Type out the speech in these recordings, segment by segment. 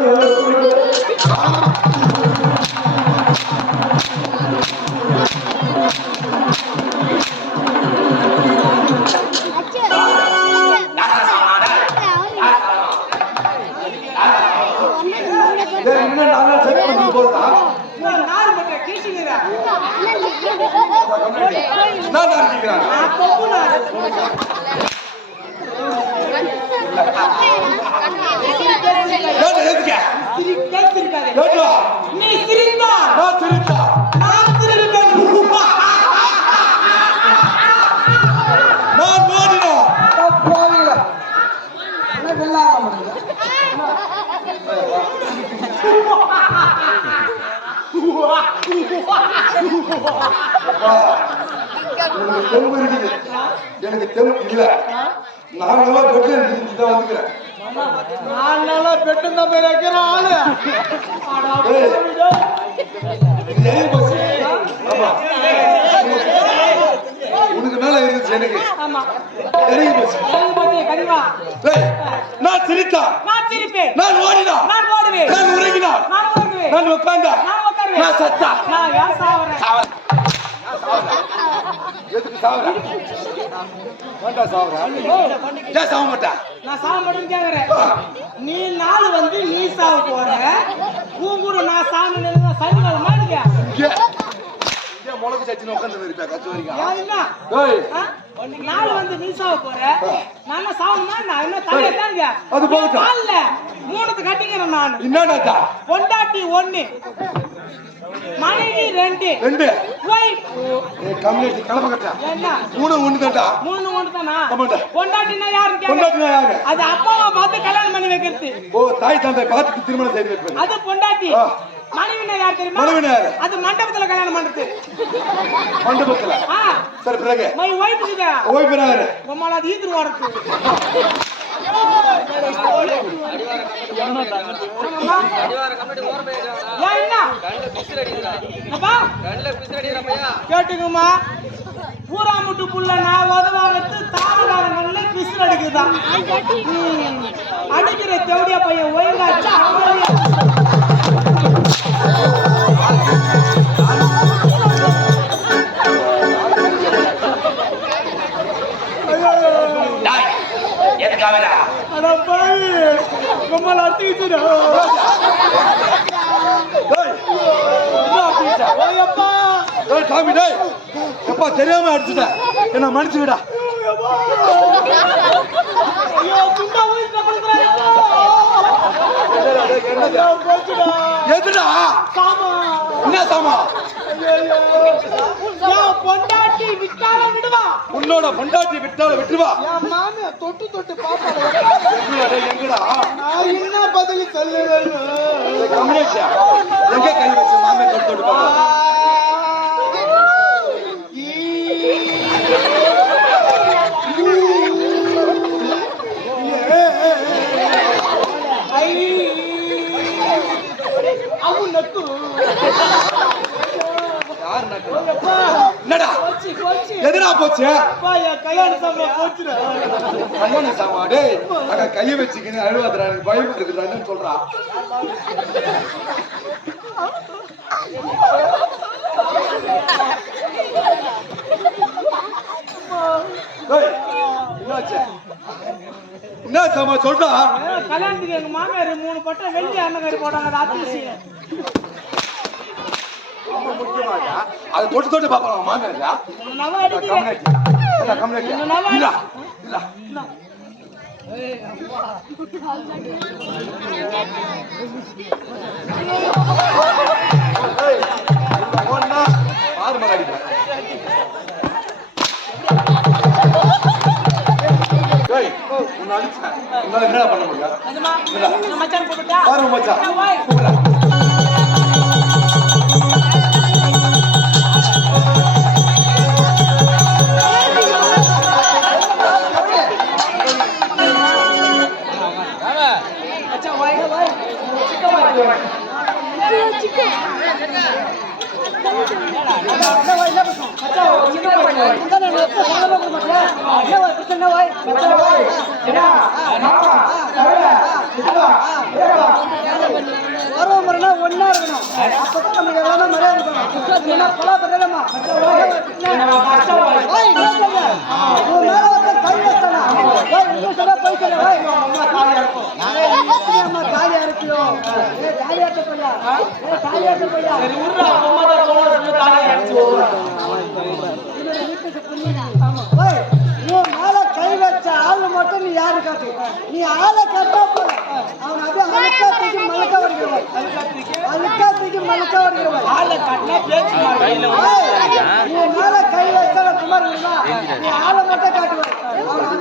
நான் நீ சிரித்தா? நான் திருத்தா நான் சிரிப்பேன் நான் ஓடினா போவீங்க என்ன வெள்ளாக எனக்கு தெம்பு இல்ல. நாங்களாம் பெட்டு இருக்குது தான் வந்துக்கிறேன் தான் போய் வைக்கிற ஆளு. உனக்கு மேல இருந்துச்சு எனக்கு. நான் சிரித்தா? நான் சிரிப்பேன். நான் ஓடினா? நான் ஓடுவேன். நான் உறங்கினா? நான் ஓடுவேன். நான் உட்கார்ந்தா நான் உட்காருவேன். நான் சத்தா? நான் சாவறேன்? சாவறேன். எதுக்கு சாவறேன் வேண்டா சாவறேன் ஏன் சாவ மாட்டா? நான் சாவ மாட்டேன்னு கேக்குறேன். நீ நாள் வந்து நீ சாவ போற கூட நான் இருக்கு இங்கே இங்கே முளகு சச்சின்னு உட்காந்து இருப்பேன் கச்சு வரைக்கும்? நாள் வந்து நீ சாவ போற? நான் என்ன சாவணுமா நான் என்ன தலையை தானுங்க அது போகட்டும். கால்ல மூணத்தை கட்டிக்கிறேன் நான். என்னடாத்தா பொண்டாட்டி ஒண்ணு மனைவி ரெண்டு ரெண்டு. ஒய்ஃப் கம்யூனிட்டி கட்டா என்ன மூணு ஒண்ணு தான்டா மூணு ஒன்று தானா. பொண்டாட்டினா கேக்குறேன். பொண்டாட்டினா யாரு? அது அப்பாவை பார்த்து கல்யாணம் வைக்கிறது. ஓ தாய் தந்தை பார்த்துட்டு திருமணம் செய்து வைப்பது அது பொண்டாட்டி. ஆ. மனைவினா யார் தெரியுமா? மனைவினா யாரு? அது மண்டபத்துல கல்யாணம் பண்றது. மண்டபத்துல? சரி பிறகு? மை ஒய்ஃப் இருக்குதா ஓய்வு யாரு? உம்மால அது ஈத்துரு வரது ஏன் என்ன? அப்பா. கேட்டுக்குமா? ஊராமுட்டு புள்ள நான் உதவாகத்து தாரகாரங்கள்ல பிசில் அடிக்குதான். அடிக்கிற தேவடியா பையன் ஒழுங்காச்சு உம்மால அடிச்சுடா சாமி டேய். எப்பா தெரியாம அடிச்சுட்டேன். என்ன மன்னிச்சுவிடா ஐயோ எதுடா? என்ன சாமா? பொண்டாட்டி விட்டால விடுவா. உன்னோட பொண்டாட்டி விட்டால விட்டுவா மாமியா தொட்டு தொட்டு பாப்பாங்க எங்கடா நான் என்ன பதில் டேய், கம்யூனிட்டியா எங்க கை வச்சு மாமே தொட்டு தொட்டு பாப்பா நக்கு யார் நக்குறா? என்னடா? போச்சு போச்சு. எதுடா போச்சு? அப்பா என் கல்யாண சம்பளம் போச்சுடா. கல்யாண சாமா டேய் அங்க கைய வச்சுக்கின்னு அழுவாதுடா எனக்கு பயம் இருக்குதான்னு சொல்றா. என்ன சாமா சொல்றா? கல்யாணத்துக்கு எங்க மாமியார் மூணு பட்டம் வெள்ளி அன்னக்காரி போட்டாங்க அது முக்கியமாடா அதை தொட்டு தொட்டு பாப்பாங்க மாமியாரா கம்யூனிட்டி இல்ல இல்ல. ஆறு மணி அடிப்பேன் உன்னால என்னடா பண்ண முடியும்? பாருங்க மச்சான். வரவ முறைனா ஒன்னா இருக்கணும் அப்பதான் எல்லாமே மரியாதை மட்டும் நீ யாரு காட்டு நீ ஆளை கட்டா போல. அவன் அப்படியே அழுக்கா தூக்கி மலக்க வருகிறவன் அழுக்கா தூக்கி மலக்க வருகிறவன் ஆளை கட்டினா பேச்சு நீ மேல கை வச்சா குமார் நீ ஆளை மட்டும் காட்டுவான்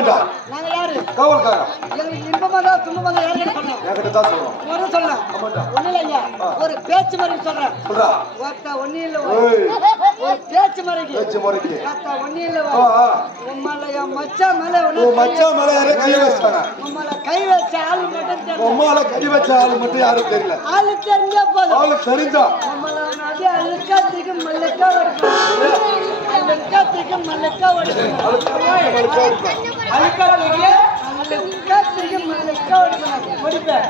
எஜமான்டா நாங்க யாரு? காவல்காரன் எங்களுக்கு இன்பமா தான் துன்பமா தான் யாருன்னு சொன்னோம் என்கிட்ட தான் சொல்றோம் ஒரு சொல்றேன். ஆமாண்டா ஒண்ணு இல்லைங்க ஒரு பேச்சு மாதிரி சொல்றேன். சொல்றா? ஒண்ணு இல்ல ஒரு பேச்சு மாதிரிக்கு பேச்சு முறைக்கு ஒருத்த ஒண்ணு இல்ல. உம்மல என் மச்சான் மேல உன் மச்சான் மேல யாரோ கை வச்சாங்க உம்மல கை வச்ச ஆளு மட்டும் தெரியும் உம்மால கை வச்ச ஆளு மட்டும் யாரும் தெரியல. ஆளு தெரிஞ்சா போதும். ஆளு தெரிஞ்சா. உம்மல மல்லக்கா வடிக்கணும் அழுக்காத்துக்கு மல்லக்கா வடிக்கணும் அழுக்கா தூக்கி அழுக்காத்துக்கு மல்லக்கா வடிக்கணும் முடிப்பேன்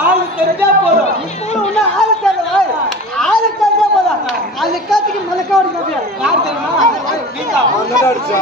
ஆளு தெரிஞ்சா போதும். இப்போ ஒண்ணு ஆளு தெரியல ஆளு தெரிஞ்சா போதும். அழுக்காத்துக்கு மல்லக்கா வடிக்கணும் யார் தெரியுமா? நீதான் அவன் அடிச்சா.